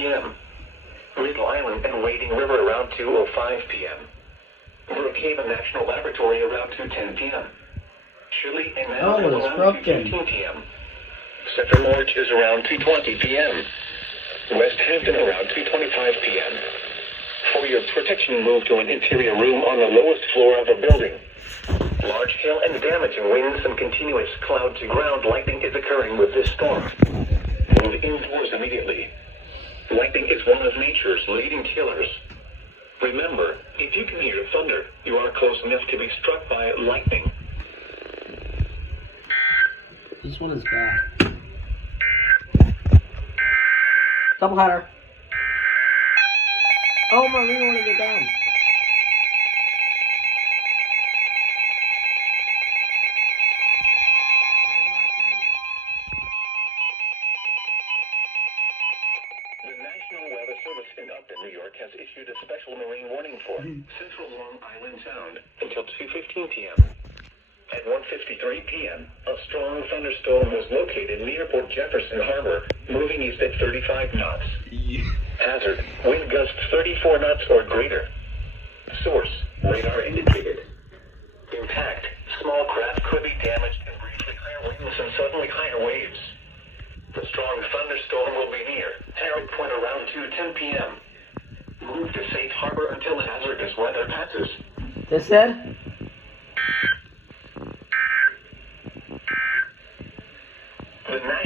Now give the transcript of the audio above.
p.m. Riddle Island and Wading River around 2:05 p.m. Brookhaven National Laboratory around 2:10 p.m. Chile and Mountain around 2:15 p.m. Central Norwich is around 2:20 p.m. West Hampton around 2:25 p.m. For your protection, move to an interior room on the lowest floor of a building. Large hail and damaging winds and continuous cloud-to-ground lightning is occurring with this storm. Move indoors immediately. Lightning is one of nature's leading killers. Remember, if you can hear thunder, you are close enough to be struck by lightning. This one is bad. Doubleheader. Oh, my, we want to get down. The National Weather Service in Upton, New York has issued a special marine warning for Central Long Island Sound until 2:15 p.m. At 1:53 p.m., a strong thunderstorm was located near Port Jefferson Harbor, moving east at 35 knots. Hazard, wind gusts 34 knots or greater. Source, radar indicated. Impact, small craft could be damaged and briefly higher winds and suddenly higher waves. The strong thunderstorm will be near Harrod Point around 2:10 p.m. Move to safe harbor until the hazardous weather passes. This said? The National